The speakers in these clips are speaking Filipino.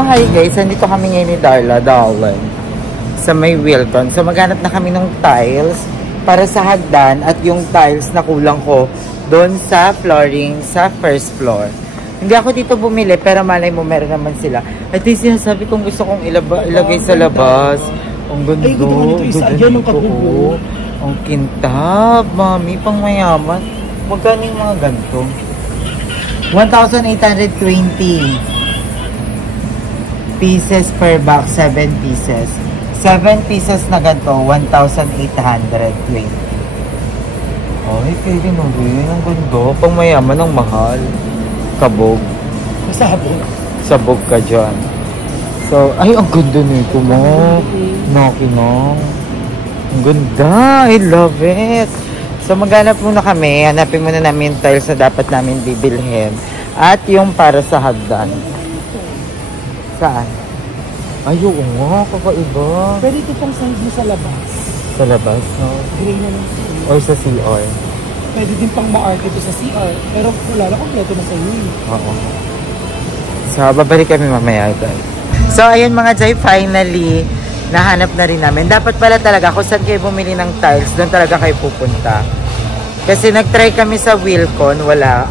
hi guys, nandito kami ngayon ni Darla Darwin sa may Wilcon. So maghanap na kami ng tiles para sa hagdan at yung tiles na kulang ko doon sa flooring sa first floor. Hindi ako dito bumili pero malay mo meron naman sila. At yung sinasabi kong gusto kong ilagay sa labas. Ang ganda. Ay, ganda. Ang kintab, mami, pang mayaman. Magkano yung mga ganito? 1,820 pieces per box, 7 pieces. 7 pieces na ganito, 1,820. Ay, pwede mo rin. Ang ganda. Pang mayaman, ang mahal. Kabog. Sabog? Sabog ka dyan. So, ay, ang ganda nito mo. Nakinang. Ang ganda. I love it. So, maghanap muna kami. Hanapin muna namin yung tiles na dapat namin bibilhin. At yung para sa hagdan. Saan? Ay, oo nga. Kakaiba. Pwede ito pang size mo sa labas. Sa labas, no? Gray na lang. Or sa CR. Pwede din pang ma-art ito sa CR. Pero wala na, kompleto na sa iyo. Oo. So, babalik kami mamaya, guys. So, ayun mga Jai, finally, nahanap na rin namin. Dapat pala talaga, kung saan kayo bumili ng tiles, doon talaga kayo pupunta. Kasi nag-try kami sa Wilcon, wala.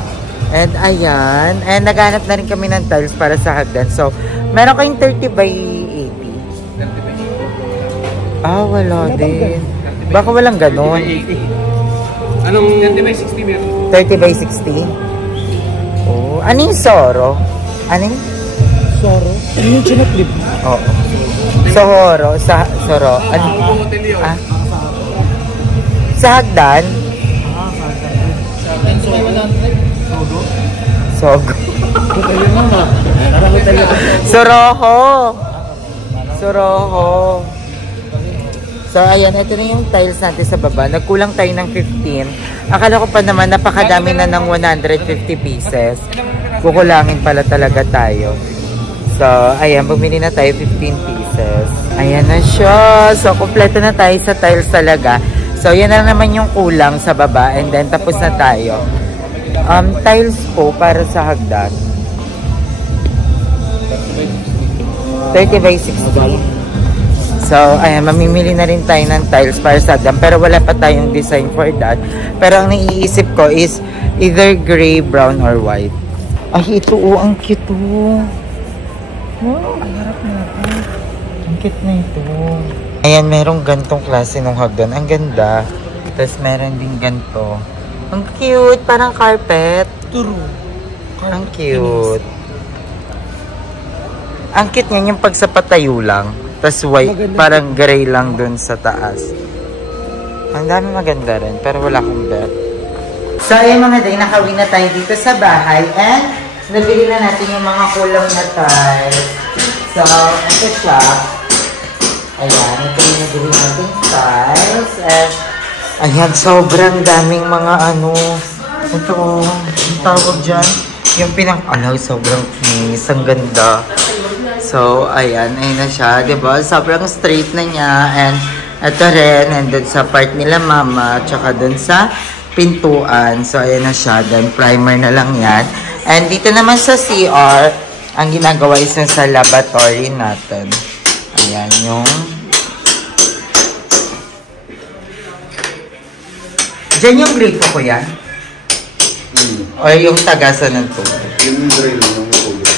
And ayan, and naghanap na rin kami ng tiles para sa hagdan. So, meron kayong 30 by 80. Ah, wala din. Baka walang ganon. Anong 30 by 60 meron? 30 by 60? Oh, ano yung Soro? Ano yung? Soro? Ano yung chinaclip? Oo. Soro, sa Soro. Ano? Ah? Sa hagdan? Sogo. Soroho. Soroho. So, ayan. Ito na yung tiles natin sa baba. Nagkulang tayo ng 15. Akala ko pa naman napakadami na ng 150 pieces. Kukulangin pala talaga tayo. So, ayan. Bumili na tayo 15 pieces. Ayan na siya. So, kompleto na tayo sa tiles talaga. So, yan na naman yung kulang sa baba. And then, tapos na tayo. Tiles po para sa hagdan. 30 by 60. So, ayan, mamimili na rin tayo ng tiles para sa hagdan. Pero wala pa tayong design for that. Pero ang naiisip ko is either gray, brown, or white. Ay, ito ang cute oh. Wow, ang harap na ito. Ang cute na ito. Ayan, merong gantong klase ng hagdan. Ang ganda. Tapos meron din ganto. Ang cute, parang carpet. True. Ang cute. Ang cute niyan yung pag sa patayo lang. Tapos white, maganda. Parang gray lang dun sa taas. Ang dami maganda rin, pero wala akong bet. So ayun mga day, nakawin na tayo dito sa bahay. And nabili na natin yung mga kulang na tiles. So, ito siya. Ayan, ito yung nabili natin tiles. And ayan, sobrang daming mga ano. Ito, ang tawag dyan. Yung pinang-alaw, sobrang kinis. Ang ganda. So, ayan. Ayun na siya. Diba? Sobrang straight na niya. And ito rin. And dun sa part nila mama. Tsaka dun sa pintuan. So, ayan na siya. Then, primer na lang yan. And dito naman sa CR, ang ginagawa is sa lavatory natin. Ayan yung... Diyan yung gripo ko yan? O yung tagasan ng tubig? Yung dry lang ng tubig.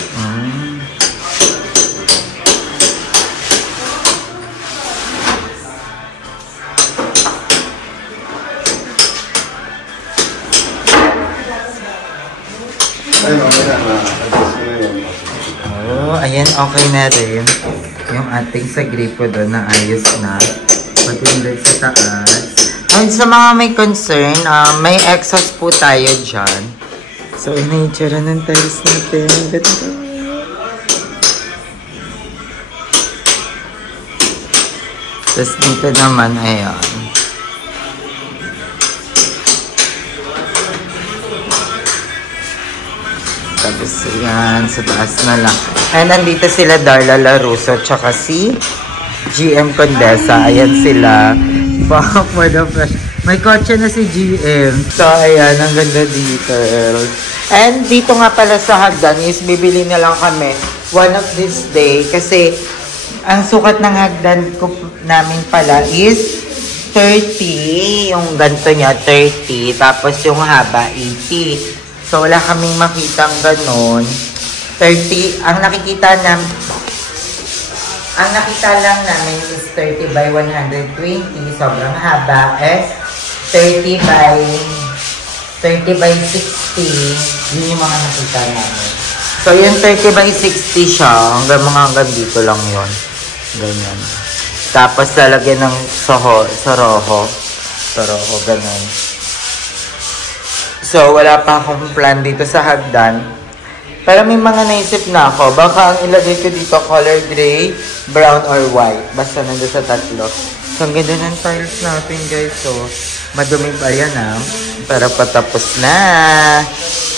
Oh, ayan, okay na rin. Yung ating sa gripo doon na ayos na. Pati yung sa taas. And sa mga may concern, may exhaust po tayo dyan. So, ina-itsura ng tiles natin. Ganda. Tapos dito naman, ayan. Tapos yan, sa taas na lang. And nandito sila Darla Laruso, tsaka si GM Condesa. Ayan sila. Fuck for the fresh. May kotse na si GM. So, ayan, ang ganda dito. And dito nga pala sa hagdan is bibili na lang kami one of this day. Kasi, ang sukat ng hagdan ko namin pala is 30. Yung ganito niya, 30. Tapos yung haba, 80. So, wala kaming makitang ganon. 30. Ang nakita lang namin is 30 by 120. Sobrang haba. 30 by 60. Yun yung mga nakita namin. So, yung 30 by 60 siya. Hanggang dito lang yun. Ganyan. Tapos, lalagyan ng soroho. Ganyan. So, wala pa akong plan dito sa hagdan. Pero may mga naisip na ako. Baka ang ilagay ko dito, color gray, brown, or white. Basta nandun sa tatlo. So, ang ganda ng tiles natin, guys. So, madumi pa yan, ha? Pero patapos na.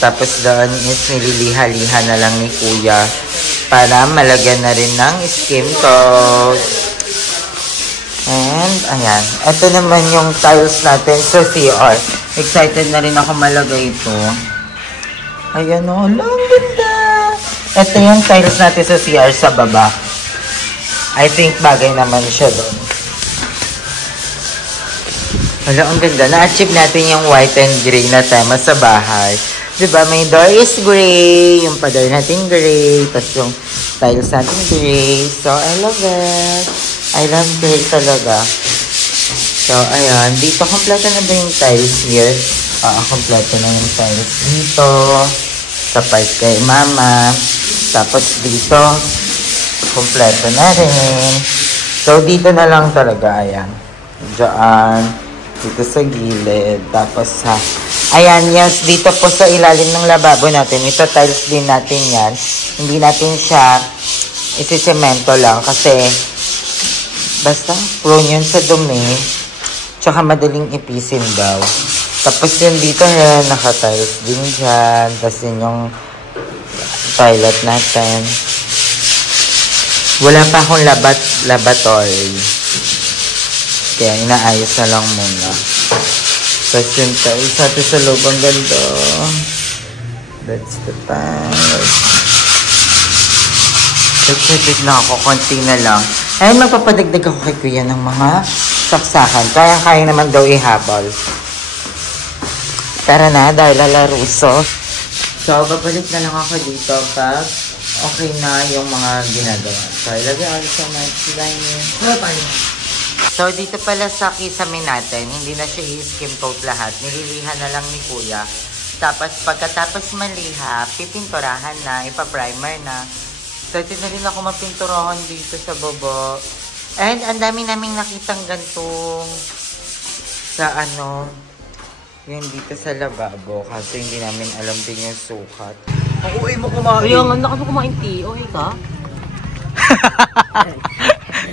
Tapos doon is nililiha-liha na lang ni Kuya para malagyan na rin ng skim coat. And, ayan. Ito naman yung tiles natin sa CR. Excited na rin ako malagay ito. Ayan o, ang ganda. Ito yung tiles natin sa CR sa baba. I think bagay naman siya doon. Wala, ang ganda. Na-achieve natin yung white and gray na tema sa bahay. Diba, may door is gray. Yung pa-door natin gray. Tapos yung tiles natin gray. So, I love it. I love gray talaga. So, ayan. Dito, kompleto na ba yung tiles here? Kompleto na yung tiles dito. Sa part kay Mama. Tapos dito, kompleto na rin. So, dito na lang talaga. Ayan. Diyan. Dito sa gilid. Tapos sa... Ayan, yes. Dito po sa ilalim ng lababo natin. Ito, tiles din natin yan. Hindi natin siya isisemento lang. Kasi, basta, prone yun sa dumi. Tsaka madaling ipisin daw. Tapos yun dito yan, naka-tiles din dyan. Tapos yun yung toilet natin. Wala pa akong lavatory. Kaya inaayos na lang muna. Tapos yung tiles natin sa loob, ang ganda. That's the tiles. Excited na ako, konti na lang. Ayun, magpapadagdag ako kay Kuya ng mga saksakan. Kaya naman daw ihabol. Tara na, dahil lalaruso. So, babalik na lang ako dito pag okay na yung mga ginagawa. So, ilagay ako sa mga So, dito pala sa kisame natin, hindi na siya i-skim coat lahat. Nililiha na lang ni Kuya. Tapos, pagkatapos maliha, pipinturahan na, ipa-primer na. So, ito na rin ako mapinturahan dito sa baba. And, ang dami naming nakitang gantong sa yung dito sa lababo. Kasi hindi namin alam din yung sukat. Ang uwi mo kumain. Yung anak mo kumain, okay ka?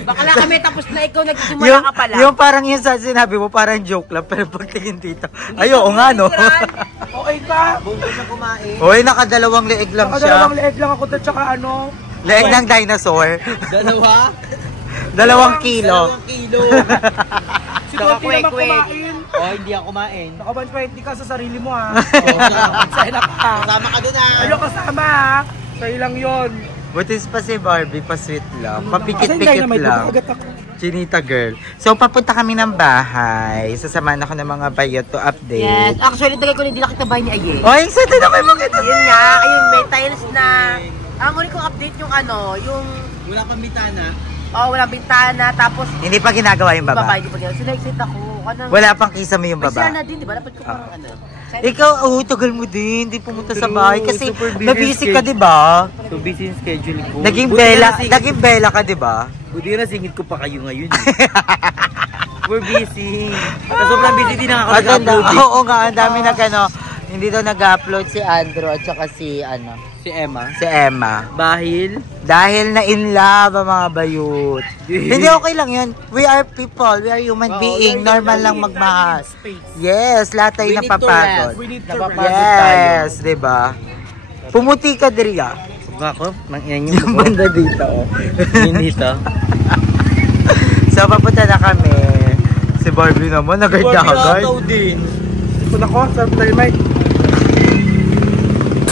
Bakala kami tapos na ikaw nagsimula ka pala. Yung parang yung sinabi mo, parang joke lang. Pero pagtingin dito, ayo, nga no. Okay ka? Bungkol na kumain. Hoy, nakadalawang leeg lang siya. Nakadalawang leeg lang ako, tsaka leeg ng dinosaur. Dalawa? 2 kilo. 2 kilo. Si Conti naman kumain. Hindi ako kumain. Naka 120 ka sa sarili mo ha. Sana ka. Kasama ka dun ha. Ayaw kasama ha. Sa'yo lang yun. Butis pa si Barbie, pa-sweet lang. Papikit-pikit lang. Chinita girl. So, papunta kami ng bahay. Sasamahan ako ng mga bayot to update. Yes. Actually, tagay ko na hindi nakita bahay ni Aye. Oh, excited na kayo makita. Yun nga. Ayun, may tiles na. Ang huli kong update yung yung... Wala pang bintana. Walang bintana. Tapos... Hindi pa ginagawa yung baba. Hindi pa ginagawa. Sina-exit ako. Wala pang kisame yung baba. May share na din, di ba? Dapat ko parang Ikaw, tagal mo din. Hindi pumunta sa bahay. Kasi nabisi ka, di ba? So busy yung schedule ko. Naging bela ka, di ba? Buti na singit ko pa kayo ngayon. We're busy. Sobrang busy din ako nag-upload. Oo nga, ang dami hindi daw nag-upload si Andrew at saka si Si Emma. Si Emma. Dahil na in love ang mga bayut. Hindi, okay lang yun. We are people. We are human being. Normal lang magmahal. Yes, lahat tayo napapagod. We need to rest. Yes, diba? Pumuti ka, Dria. Ako? Yung banda dito. Yung dito. So, papunta na kami. Si Barbie naman, nag-guard na agad. Ito na ko, sa Dynamite.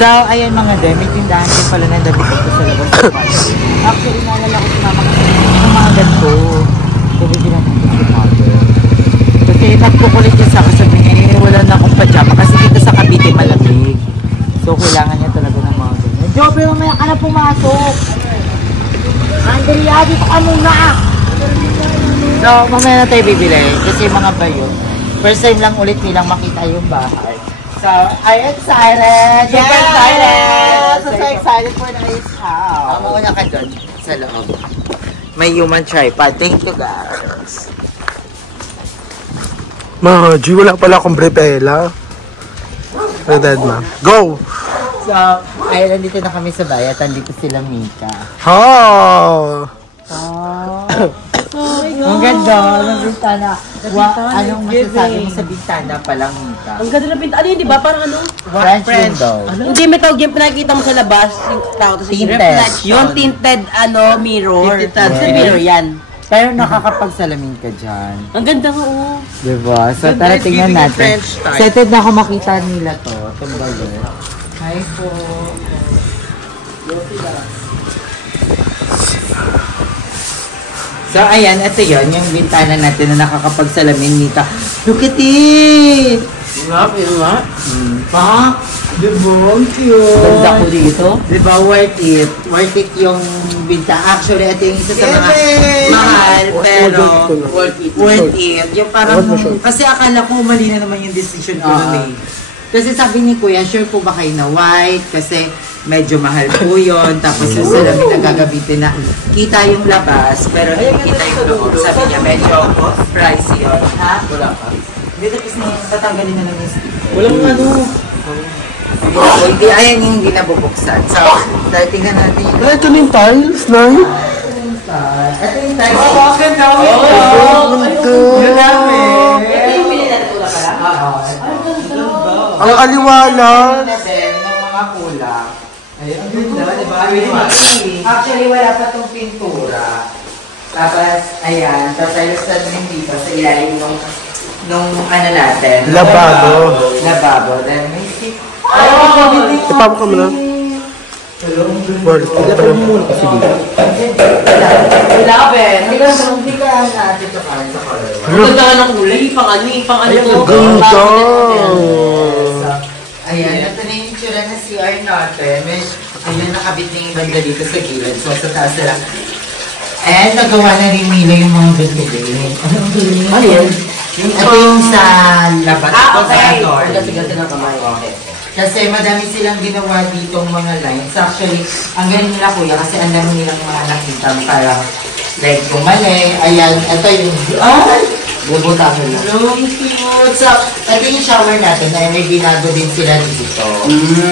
So, ayan mga dem, may tindahan din pala ng damit dito sa labas ng party. Actually, naalala ko si mama kasi yung mga ganito. Sabi din natin ito si mother. Kasi nagkukulit niya sa akin, sabi niya, wala na akong pajama kasi dito sa Cavite malamig. So, kailangan niya talaga ng mga ganyan. Jobe, mamaya ka na pumasok. Andrea, dito ka muna. So, mamaya na tayo bibili kasi yung mga bayo. First time lang ulit nilang makita yung bahay. So, I'm excited! Yes! Super excited! So excited for the ice house. Mauna ka dun sa loob. May human tripod. Thank you, guys. Ma, G, wala pala akong brepela. Dead ma. Go! So, ay, nandito na kami sa bayan. Nandito sila Mika. Ha! Ang ganda ng bintana. Anong masasabi mo sa bintana palang, Mika? Ang ganda ng pinto. Ano yun, di ba? Parang ano? French window. Hindi, may tawag yung pinakita mo sa labas. Yung tawag to Tinted. Yung tinted, mirror. Tinted. Mirror yan. Pero nakakapagsalamin ka dyan. Ang ganda nga, oo. Diba? So, tara tingnan natin. Excited na ako makita nila to. Itong bayo. Hi po. So, ayan. Ito yun. Yung bintana natin na nakakapagsalamin nita. Look at it! Nga. Pa? Diba? Ang cute. Ganda ko dito. Diba? Worth it. Worth it yung bintana. Actually, ito yung isa sa mga mahal. Pero, worth it. Yung parang, kasi akala ko mali na naman yung decision ko nun eh. Kasi sabi ni Kuya, sure po ba kayo na white? Kasi medyo mahal po yun. Tapos yung salamin na gagabitin na kita yung labas, pero hindi kita yung loob. Sabi niya, medyo pricey yun. Ha? Wala pa. Dito kasi tatanggalin na lang yung sticker. Walang ano. Hindi, ayan yung hindi nabubuksan. So, tingnan natin yung... Ito na yung tiles, Nay. Ito yung tiles. Bakit daw ito? Yung namin. Ito yung pinili ko na pala? Ang aliwalas. Na din, ng mga kulang. Ayun, ang ganda, diba? Actually, wala pa itong pintura. Tapos, ayan, tatayos na din dito sa ilalim nung ano natin. Lababo. Lababo. Then, may sip. Ipamo ka muna. World. Ipamo mo muna kasi dito. Wala, Ben. Hindi ka natin ito kain sa color. Ang ganda ka ng kulay. Pang ano to? Ganda. Ayan, ito na yung itsura na CR natin. Ayan, nakabit na yung banda dito sa gilid. So, sa taas na lang. And, nagawa na rin nila yung mga gantulin. Ano yan? Ito yung sa labas. Okay. Ang gati-gati ng kamay. Okay. Kasi madami silang ginawa ditong mga lines. Actually, ang galing nila kuya kasi ang dami nilang mga nakita parang like yung mali. Ayan, ito yung... Ay! Bubutakin na. Yung cute. So, ito yung shower natin na may binago din sila dito.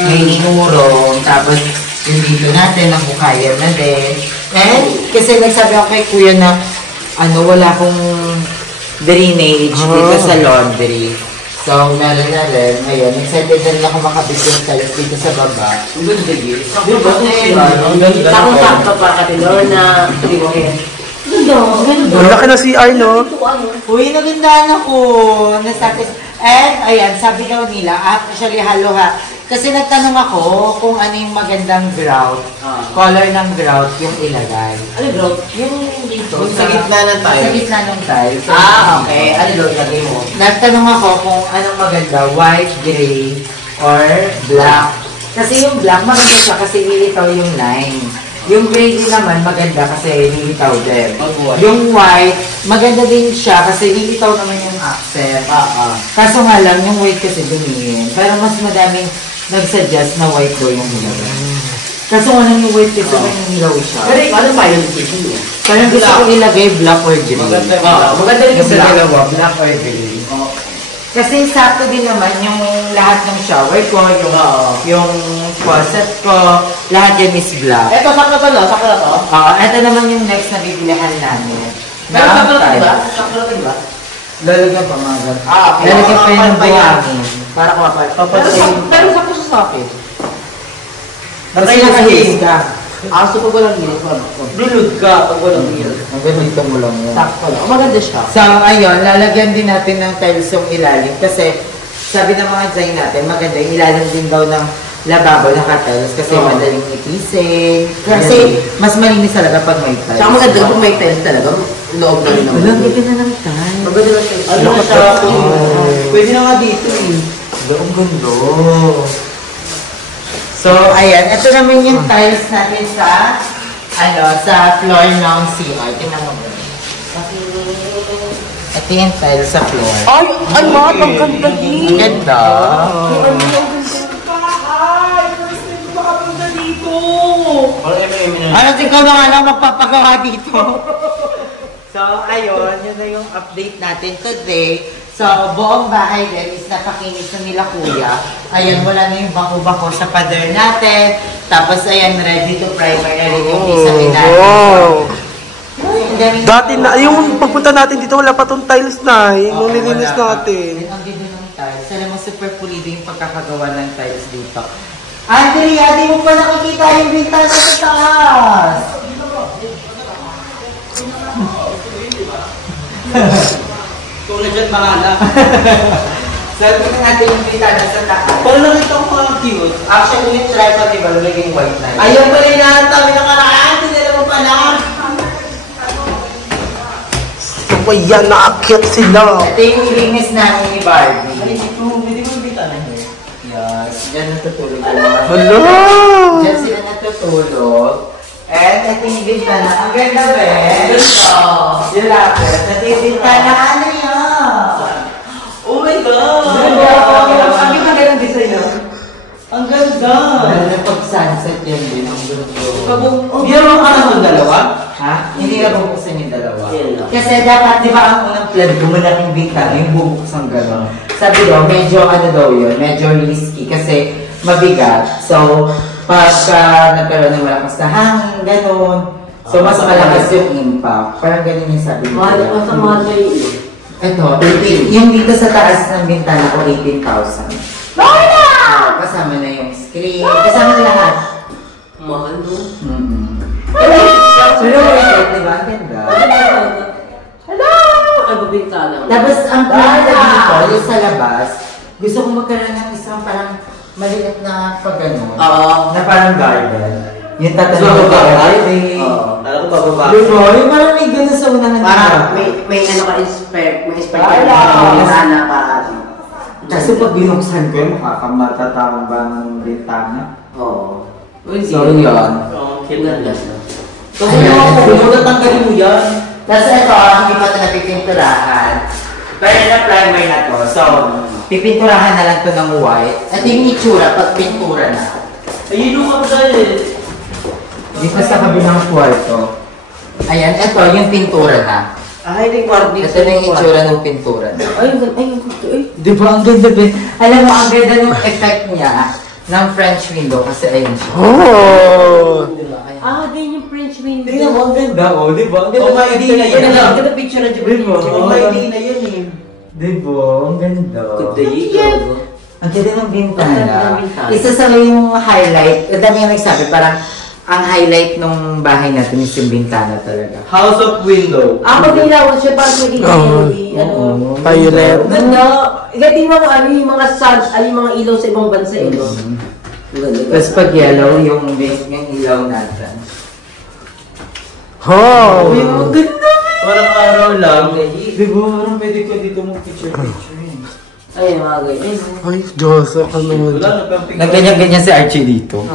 May ninurong. Tapos, yung dito natin, nabukayan na din. And, kasi nagsabi ako kay kuya na wala akong drainage dito sa laundry. So, meron na rin. Ayun, excited na rin ako makabit yung tiles dito sa baba. Ang ganda yun. Diba? Ang ganda. Sakto pa ka na tribuhin. Ganda. Ang laki na CR, no? Uy, nagandaan ako. Nasapit. And, ayan, sabi daw nila, actually, halo-ha. Kasi nagtanong ako kung ano yung magandang grout. Color ng grout yung ilagay. Ano bro? Yung dito. Sa gitna ng tiles. Sa gitna ng tiles. Okay. Ano bro? Lagay mo. Nagtanong ako kung anong maganda, white, gray, or black. Kasi yung black, maganda siya kasi lilitaw yung line. Yung gray din naman, maganda kasi lilitaw din. Yung white, maganda din siya kasi lilitaw naman yung accent. Kaso nga lang, yung white kasi dumihin. Pero mas madaming nag-suggest na white daw yung nilagay. Kaso nga lang yung white kasi may nilaw siya. Pero ano pa yung decision niya? Parang gusto ko ilagay black or gray. Maganda rin sa dalawa, black or gray. Kasi sakto din naman yung lahat ng shower ko, yung faucet ko, lahat yan is black. Eto, sakto to no? Sakto na to? Ito naman yung next na bibilihan namin. Pero sakto na to, diba? Sakto na to, diba? Lalagyan pa mga ganun. Okay. Lalagyan pa yung buhangin. Para kumapal. Pero sakto siya sa akin. Kasi nakahis ka. Aso ko walang gilid. Bilod ka pag walang gilid. Ang ganito mo lang yun. Sakto lang. Maganda siya. So, ayun, lalagyan din natin ng tiles yung ilalim kasi sabi ng mga design natin, maganda yung ilalim din daw ng lababo naka-tiles kasi madaling itising. Kasi mas malinis talaga pag may tiles. Tsaka maganda kung may tiles talaga. Loob na rin naman. Wala, maganda ng tiles. Maganda ng tiles. Ano na siya? Pwede na nga dito eh. Ang gundo. So, ayan. Ito naman yung tiles natin sa sa floor ng CR. Tingnan mo. Ito yung tiles sa floor. Ay, Mat, ang ganda din. Ang ganda. Ano ikaw na nga lang magpapagawa dito? So, ayun. Yun na yung update natin today. So, buong bahay din is napakinis na nila kuya. Ayun, wala na yung bako-bako sa pader natin. Tapos, ayan, ready to primer na rin yung isa natin. Wow! Dati na, yung pagpunta natin dito, wala pa tong tiles na. Yung nilinis natin. Ang ganda ng tiles. Alam mo, super pulido yung pagkakagawa ng tiles dito. Andrea, di mo pa nakikita yung bintana sa taas. Kung na dyan mahala. Sabi na natin yung bintana sa taas. Parang nakita ko mga cute. Actually, yung tripod, diba, naging white na. Ayun pala yung nahantabi na karaan. Tinala mo pala. So, yan, naakyat sila. Ito yung ilinis namin ni Barbie. Ay, dito. Hindi ko nabita na yun. Yes, dyan natutulog yun. Hello! Dyan sila natutulog. And ito yung bintana. Ang ganda ba eh? Yung lapis. Ito yung bintana. Ano yan? Oh my God! Ang ganda ng design yun. Ang ganda! Pag sunset yan din. Ang ganda. Meron ka naman dalawa? Ha? Hindi na bubuksan yung dalawa. Yan lang. Kasi dapat, di ba ang unang plan, gumalaking bintana, yung bubuksan gano'n. Sabi daw, medyo ano daw yun, medyo risky kasi mabigat. So, pagka nagkaroon ng malakas na hangin, gano'n. So, mas malakas yung impact. Parang ganun yung sabi nila. Mahal na yun. Ito, yung dito sa taas ng bintana ko, 18,000. Kasama na yung screen, kasama na lahat. Mahal no? Pero diba? Ang ganda. Hello! Ay, babintana. Tapos ang plan na dito, yung sa labas, gusto ko magkaroon ng isang parang maliit na pag-ganon. Na parang garden. Yung tatanong ko garden. Alam ko bababa. Diba? Yung parang may gano'n sa unahan. Parang may ano ka inspire na para. Kasi pag binuksan ko yun, makakamatatawang ba ng bintana? Oo. So, yun. Ang ganda. Kasi Kung tatanggalin mo yan. Tapos ito, hindi pa ito napipinturahan. Pero na-primer na to. So, pipinturahan na lang to ng white. At yung itsura, pag pintura na. Ayun yung kapdal eh. Dito sa kabilang kwarto. Ayan, ito yung pintura na. Ay, yung kwarto. Ito na yung itsura ng pintura na. Ay, Di ba? Ang ganda ba? Alam mo, ang ganda ng effect niya ng French window kasi ayun siya. Oh! din yung French window. Tingnan mo, ang ganda. O, di ba? Ang Oh, may idea na yun. Ang ganda picture na Di ba? Oh, may idea na yun eh. Di ba? Ang ganda. Ang ganda ng bintana. Ang ganda ng bintana. Isa sa yung highlight, ang dami yung nagsabi, parang ang highlight ng bahay natin is yung bintana talaga. House of Window. Pag nilawan siya, parang may Violet. Ganda. Gati mo yung mga sun, yung mga ilaw sa ibang bansa eh. Tapos pag yellow, yung ilaw natin. Oh! Ang ganda! Parang araw lang. Di ba? Parang pwede ko dito mong picture-picture yun. Ay, mga ganyan. Ay, Diyos, ako naman. Wala na pang picture. Nagganyan-ganyan si Archie dito.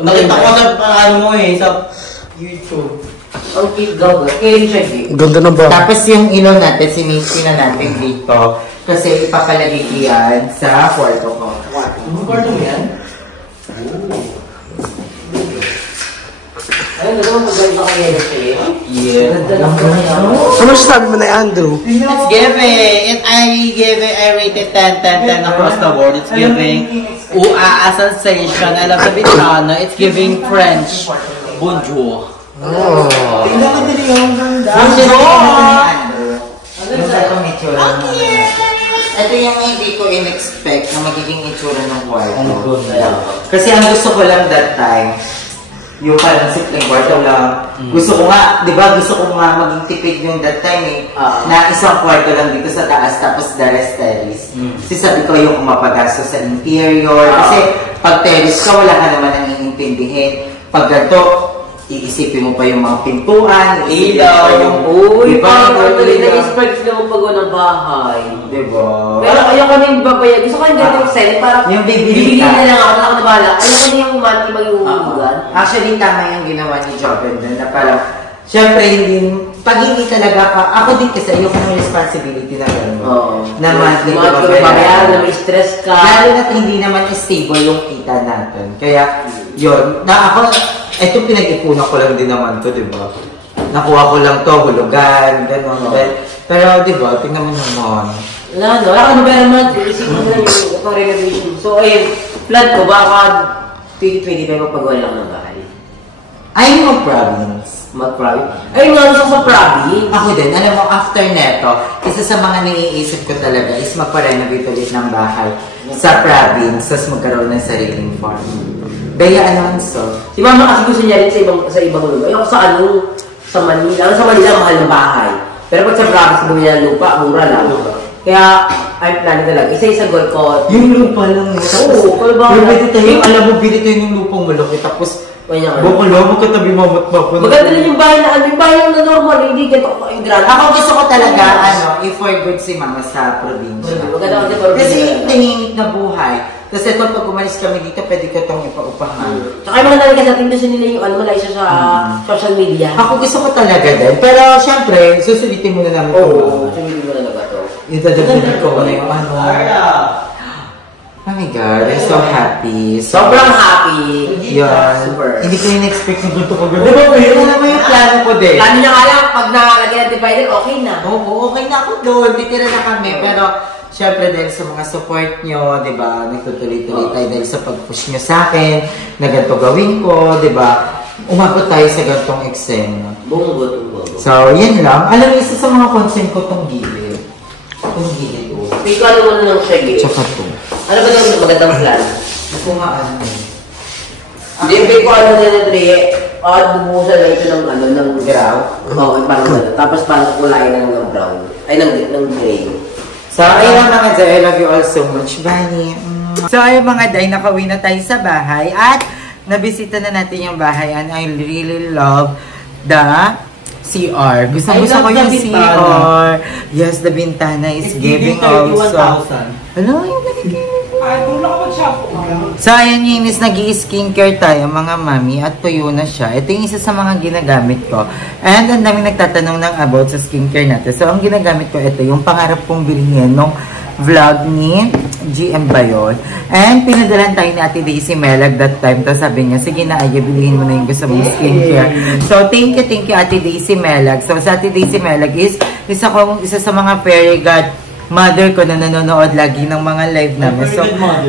Nakita ko sa ano mo eh, sa YouTube. Okay, go. Okay, check it. Ganda ng bahay. Tapos yung ilaw natin, sinisi na natin dito. Kasi ipapalagay yan sa kwarto ko. Ang kwarto mo yan? Ay, ganda mo maganda ka yan eh. Yeah. Ganda lang ko na yan. Ano sabi mo na Andrew? It's giving. I rated 10 across the board. It's giving a sensation. I love the bintana. It's giving French. Bonjour. Oh. Tingnan mo din yung ganda. Ito yung hindi ko in-expect na magiging itsura ng kwarto. Kasi ang gusto ko lang that time, yung parang simpleng kwarto lang. Gusto ko nga, di ba, gusto ko nga maging tipid yung that time eh, na isang kwarto lang dito sa taas, tapos the rest terrace. Kasi sabi ko yung mapagasto sa interior. Kasi Pag terrace ka, wala ka naman ang iintindihin. Pag ganito, iisipin mo pa yung mga pintuan, ilaw, yung uy, na-sparks na mo pag ng bahay. Diba? Pero ayoko na yung babayag. Gusto ko yung ganito yung selling, parang yung bibili na lang ako, na bahala. Ayoko na yung monthly mag-iuugan. Actually, tama yung ginawa ni Joven doon na parang, syempre, pag hindi talaga ka, ako din kasi ayoko ng responsibility na gano'n. Na monthly ka babayaran, na may stress ka. Lalo na't hindi naman stable yung kita natin. Kaya, yun, na ako, eto pinag-ipunan ko lang din naman to, di ba? Nakuha ko lang to, hulugan, gano'n. Pero, di ba, tingnan mo naman. Wala, no? Wala ka na ba naman, isip mo na yung renovation. So, ayun, plan ko, baka 2025 magpagawa lang ng bahay. Ay, mag-province. Mag-province? Ay, nga gusto sa province. Ako din, alam mo, after neto, isa sa mga naiisip ko talaga is magpa-renovate ulit ng bahay sa province, tapos magkaroon ng sariling farm. Bea Alonso. Si Mama kasi gusto niya rin sa ibang lupa. Ayoko sa Manila. Sa Manila, mahal na bahay. Pero pag sa province, bumili ng lupa, mura lang. Kaya, I'm planning talaga. Isa-isa goal ko. Yung lupa lang yun. Oo, alam mo, bili tayo yung lupang malaki. Tapos, Bukalo, magkatabi mamatmapon. maganda lang yung bahay na normal, hindi ganito yung grand. Ako gusto ko talaga, if for good si Mama sa probinsya. Maganda ako Kasi tahimik na buhay. Tapos ito, pag umalis kami dito, pwede ko itong ipaupahan. Tsaka yung mga nalagay sa tindahan nila yung malay siya sa social media. Ako gusto ko talaga din. Pero syempre, susulitin mo na namin ito. Oo, susulitin mo na naman ito. Yung dadagdagan ko na yung ano. Oh my God, I'm so happy. Sobrang happy. Yan. Super. Hindi ko yung expect na ganito ko gano'n. Diba, yun naman yung plano ko din. Plano niya nga lang, pag nakalagay ng divider, okay na. Oo, okay na ako doon. Titira na kami. Pero, syempre, dahil sa mga support nyo, di ba, nagtutuloy-tuloy tayo dahil sa pag-push nyo sa akin, na ganito gawin ko, di ba, umabot tayo sa ganitong eksena. Bunggo. So, yun lang. Alam mo, isa sa mga concern ko itong gilid. Itong gilid, oh. Ikaw ano mo na lang siya, Gil? Tsaka to. Ano ba yung magandang plan? Ako nga, ano. Hindi, ko ano na ito at bubuhusan na ito ng graw. Oo, parang ano. Tapos parang kulain na ng brown. Ay, ng gray. So, ayun lang mga Day. I love you all so much. Bye! So, ayun mga Day. Nakauwi na tayo sa bahay. At, nabisita na natin yung bahay. And I really love the CR. Gusto ko yung CR. Yes, the bintana is giving also. Ano yung ganito? So, ayan yun is nag-i-skincare tayo mga mami at tuyo na siya. Ito yung isa sa mga ginagamit ko. And ang daming nagtatanong ng about sa skincare natin. So, ang ginagamit ko ito, yung pangarap kong bilhin nung vlog ni GM Bayon. And pinadalan tayo ni Ate Daisy Melag that time. Tapos sabi niya, sige na Aya, bilhin mo na yung gusto mong skincare. So, thank you Ate Daisy Melag. So, sa Ate Daisy Melag is isa sa mga fairy god mother ko na nanonood lagi ng mga live namin. So,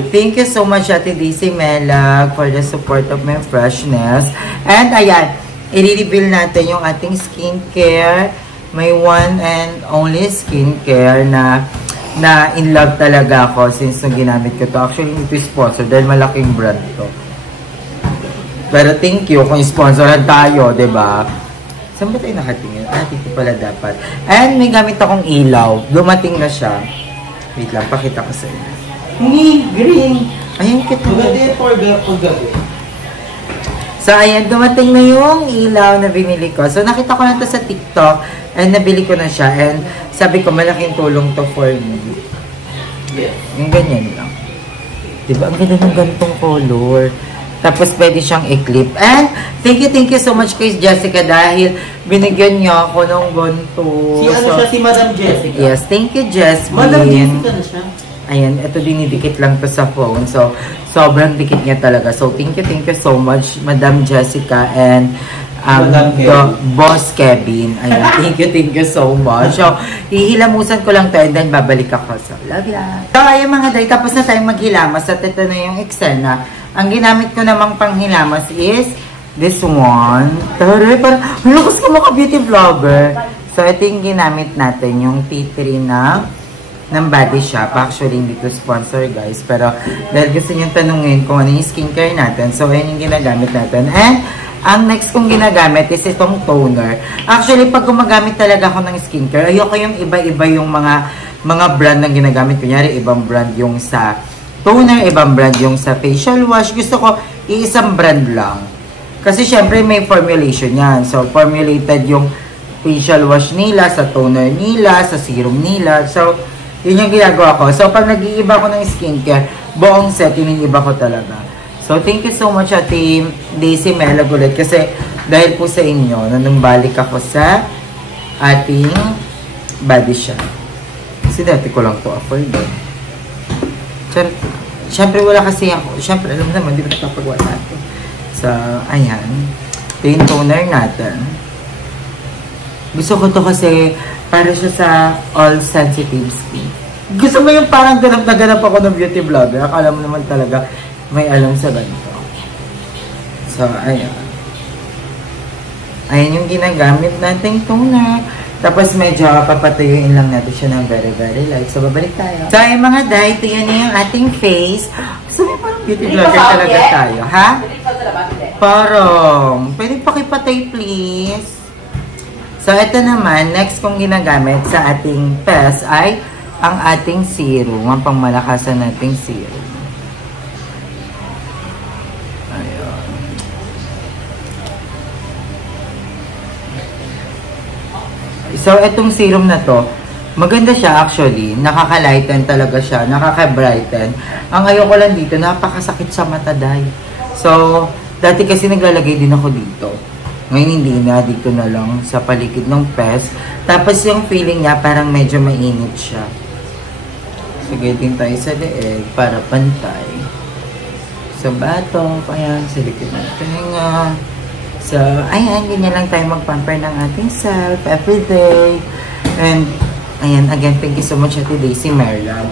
thank you so much Ate Daisy Melag for the support of my freshness. And ayan, i-reveal natin yung ating skincare. May one and only skincare na in love talaga ako since nung ginamit ko to. Actually, ito sponsor dahil malaking brand to. Pero thank you kung sponsoran tayo, diba? Saan ba tayo nakatingin? Dito pala dapat. And may gamit akong ilaw. Dumating na siya. Wait lang, pakita ko sa inyo. Green. Ayan, kita mo. So, ayan, dumating na yung ilaw na binili ko. So, nakita ko na to sa TikTok. And nabili ko na siya. And sabi ko, malaking tulong to for me. Yung ganyan lang. Diba? Ang ganda ng ganitong color. Tapos, pwede siyang i-clip. And, thank you so much kay Jessica dahil binigyan niya ako ng ganito. Si Madam Jessica? Yes, thank you, Jasmine. Madam Jessica na siya? Ayan, ito dinidikit lang to sa phone. So, sobrang dikit niya talaga. So, thank you so much, Madam Jessica and Boss Kevin. Ayan, thank you so much. So, ihilamusan ko lang to and then babalik ako. So, love ya. So, ayun mga day, tapos na tayong maghilamas at ito na yung eksena. Ang ginamit ko namang panghilamas is this one. Taray, parang lakas ka mga beauty vlogger. So, ito yung ginamit natin, yung tea tree ng Body Shop. Actually, hindi to sponsor guys. Pero, dahil gusto nyo tanungin kung ano yung skincare natin. So, ayun yung ginagamit natin. And, ang next kong ginagamit is itong toner. Actually, pag gumagamit talaga ako ng skincare, ayoko yung iba-iba yung mga brand na ginagamit. Kunyari, ibang brand yung sa toner, ibang brand yung sa facial wash. Gusto ko, iisang brand lang. Kasi syempre may formulation yan. So, formulated yung facial wash nila, sa toner nila, sa serum nila. So, yun yung ginagawa ko. So, pag nag-iiba ko ng skincare, buong set, yun yung iba ko talaga. So, thank you so much, Ate Daisy Melag ulit. Kasi, dahil po sa inyo, nung balik ako sa ating body shop. Kasi dati ko lang po afford. Siyempre, wala kasi ako. Siyempre, alam naman, di ba nakapagawa natin. So, ayan. Ito yung toner natin. Gusto ko to kasi para siya sa all sensitive skin. Gusto mo yung parang ganap na ganap ako ng beauty vlogger. Akala mo naman talaga may alam sa ganito. So, ayan. Ayan yung ginagamit nating toner. Tapos medyo papatuyuin lang natin siya ng very, very light. So, babalik tayo. So, ayan mga day, ito yun yung ating face. Gusto mo parang beauty vlogger talaga tayo, ha? Parang, pwede pakipatay please. So, ito naman, next kong ginagamit sa ating face ay ang ating serum. Ang pangmalakasan nating serum. Ayan. So, itong serum na to, maganda siya actually. Nakaka-lighten talaga siya. Nakaka-brighten. Ang ayoko lang dito, napakasakit sa mata dahil. So, dati kasi naglalagay din ako dito. Ngayon hindi na, dito na lang sa paligid ng pes. Tapos yung feeling niya parang medyo mainit siya. Sige din tayo sa leeg para pantay. Sa bato, ayan, sa likod ng tenga. So, ayan, ganyan lang tayo mag-pamper ng ating self everyday. And, ayan, again, thank you so much Ate Daisy Merla.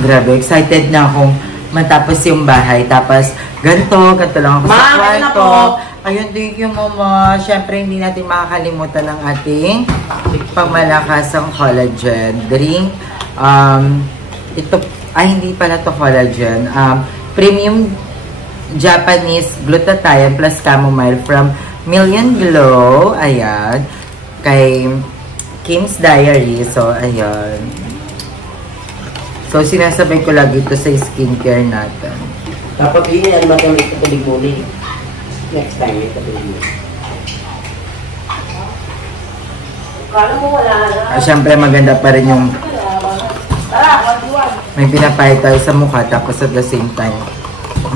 Grabe, excited na akong matapos yung bahay. Tapos, ganito lang ako sa kwarto. Ayun, thank you, Mama. Siyempre, hindi natin makakalimutan ng ating pangmalakasang collagen drink. Ito, hindi pala to collagen. Premium Japanese glutathione plus chamomile from Million Glow. Ayan. Kay Kim's Diary. So, ayan. So, sinasabay ko lagi ito sa skincare natin. Dapat yun yan, matamit ito tulig-mulig. Next time, ito tulig-mulig. Kala mo wala na. Siyempre, maganda pa rin yung may pinapahit tayo sa mukha tapos at the same time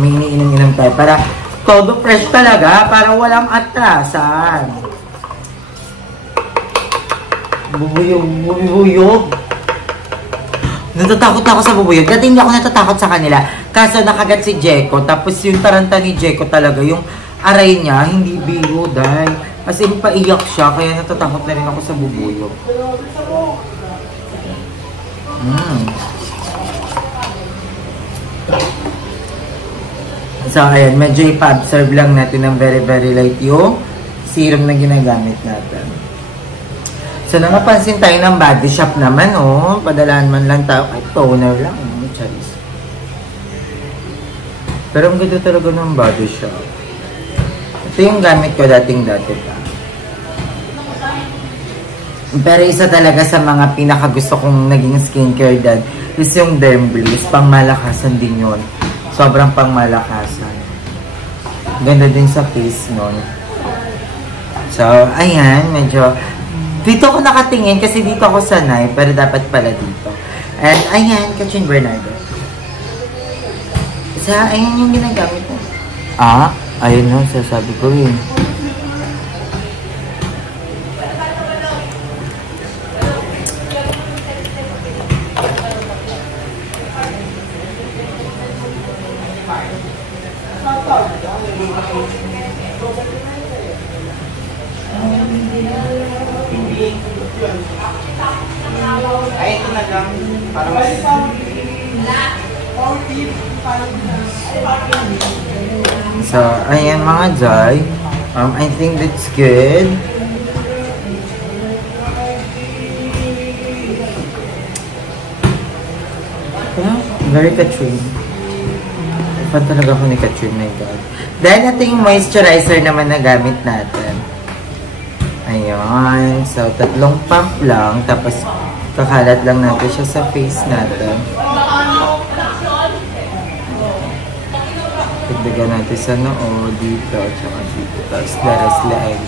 may iniinom tayo para todo fresh talaga, para walang atrasan. Bubuyog. Natatakot ako sa bubuyog. Dati hindi ako natatakot sa kanila. Kaso nakagat si Jeko. Tapos yung taranta ni Jeko talaga, yung aray niya, hindi biro dahil. As in, paiyak siya. Kaya natatakot na rin ako sa bubuyog. So, ayan. Medyo ipa-absorb lang natin ng very, very light yung serum na ginagamit natin. So, nangapansin tayo ng body shop naman, oh. Padalaan man lang tayo. Ay, toner lang. Charis. Pero ang ganda talaga ng body shop. Ito yung gamit ko dating-dati pa. Pero isa talaga sa mga pinakagusto kong naging skincare dad is yung Derm Bliss. Pangmalakasan din yun. Sobrang pangmalakasan. Ganda din sa face nun. So, ayan. Medyo dito ako nakatingin kasi dito ako sanay, pero dapat pala dito. And ayan, Katrin Bernardo. So, ayan yung ginagamit ko. Ayun na, sasabi ko yun. Ay, ito na lang. Para So, ayan mga Joy. I think that's good. Very Katrin. Fan talaga ako ni Katrin, my God. Then, ito yung moisturizer naman na gamit natin. Ayan. So, 3 pump lang. Tapos, kakalat lang natin siya sa face natin. Dagdagan natin sa noo, dito, tsaka dito. Tapos the rest leg.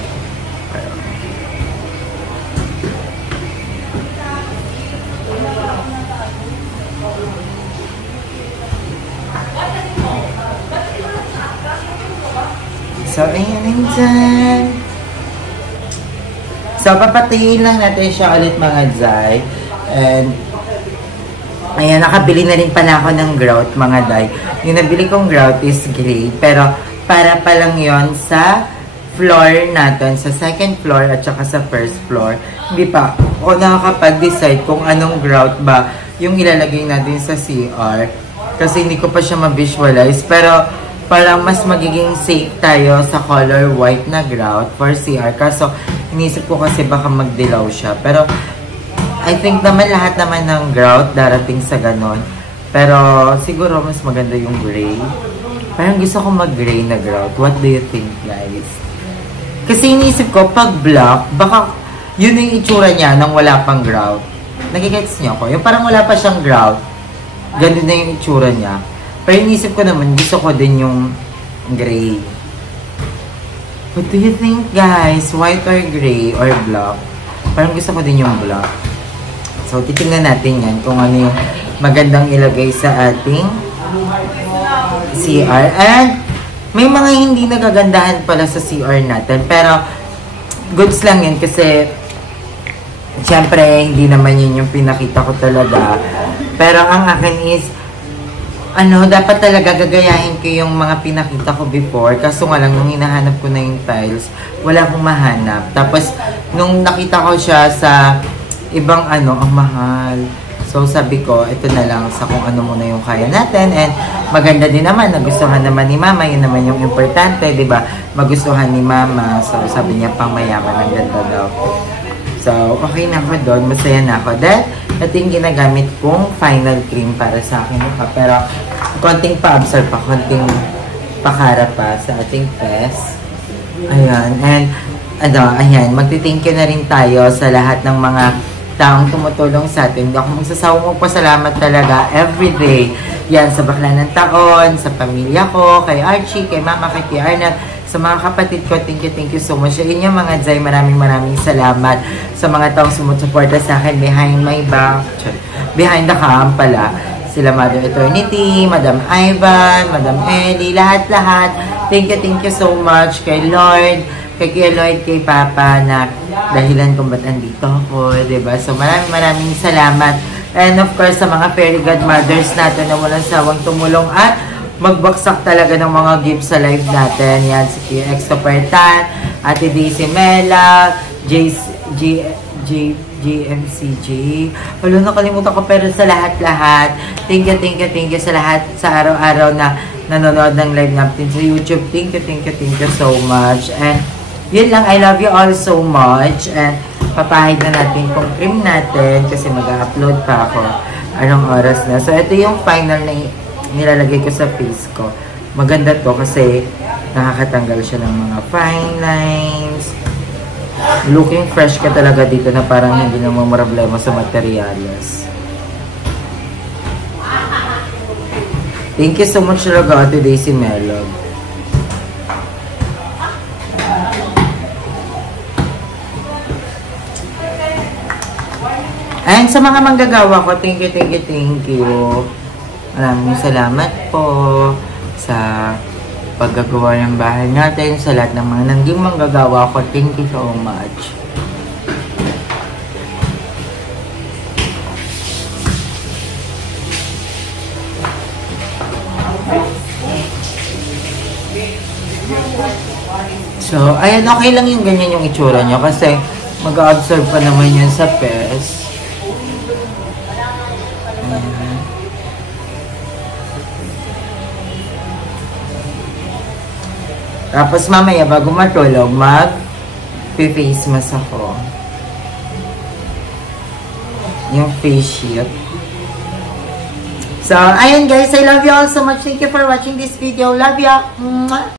So, ayan lang dyan. So, papatayin lang natin siya ulit mga Zay. And, ayan, nakabili na rin pala ako ng grout mga Day. Yung nabili kong grout is gray. Pero, para pa lang yon sa floor natin. Sa second floor at saka sa first floor. Hindi pa ako nakakapag-decide kung anong grout ba yung ilalagay natin sa CR. Kasi hindi ko pa siya ma-visualize. Pero, parang mas magiging safe tayo sa color white na grout for CR. Kaso, inisip ko kasi baka magdilaw siya. Pero, I think naman lahat naman ng grout darating sa ganon. Pero, siguro mas maganda yung gray. Parang gusto ko mag-gray na grout. What do you think, guys? Kasi inisip ko, pag black, baka yun yung itsura niya nang wala pang grout. Nagigets niyo ko? Yung parang wala pa siyang grout. Ganun na yung itsura niya. Pero inisip ko naman, gusto ko din yung gray. What do you think, guys? White or gray or black? Parang gusto ko din yung black. So, titingnan natin yan kung ano yung magandang ilagay sa ating CR. And, may mga hindi nagagandahan pala sa CR natin. Pero, goods lang yun kasi, syempre, hindi naman yun yung pinakita ko talaga. Pero, ang akin is, dapat talaga gagayahin ko yung mga pinakita ko before. Kaso nga lang, nung hinahanap ko na yung tiles, wala akong mahanap. Tapos, nung nakita ko siya sa ibang ang mahal. So, sabi ko, ito na lang sa kung ano muna yung kaya natin. And, maganda din naman, nagustuhan naman ni Mama. Yun naman yung importante, di ba? Magustuhan ni Mama. So, sabi niya, pang mayaman, ang ganda daw. So, okay na ako doon. Masaya na ako. Then, ito yung ginagamit kong final cream para sa akin. Pero, konting pa-absorb pa, konting pakara pa sa ating face. Ayan. And, ayan, magti-thank you na rin tayo sa lahat ng mga taong tumutulong sa atin. Ako magsasawang magpasalamat talaga everyday. Yan, sa bakla ng taon, sa pamilya ko, kay Archie, kay Mama, kay Tia Arnett, sa mga kapatid ko, thank you so much. Sa inyo mga Zay, maraming salamat sa mga taong sumusuporta sa akin behind my back, behind the cam pala. Sila Mother Eternity, Madam Ivan, Madam Ellie, lahat-lahat. Thank you so much kay Lord, kay Kuya Lloyd, kay Papa na dahilan kung ba't andito ako, diba? So maraming salamat. And of course, sa mga fairy godmothers natin na walang sawang tumulong at magbaksak talaga ng mga gifts sa live natin. Yan, si Kuya Exopertan, Ate Daisy Mela, GMCG. Wala, nakalimutan ko, pero sa lahat-lahat, thank you sa lahat sa araw-araw na nanonood ng live natin sa YouTube. Thank you so much. And yun lang, I love you all so much. And papahid na natin kung cream natin kasi mag-upload pa ako. Anong oras na. So, ito yung final na nilalagay ko sa face ko. Maganda to kasi nakakatanggal siya ng mga fine lines. Looking fresh ka talaga dito na parang hindi na mo problema sa materials. Thank you so much talaga Ate Daisy Melog. And sa mga manggagawa ko, thank you. Maraming salamat po sa paggagawa ng bahay natin, sa lahat ng mga nangging manggagawa ko. Thank you so much. So, ayan, okay lang yung ganyan yung itsura nyo kasi mag-absorb pa naman yun sa pes. Tapos mamaya bago matulog, mag-face mask ako. Yung face sheet. So, ayun guys, I love you all so much. Thank you for watching this video. Love you.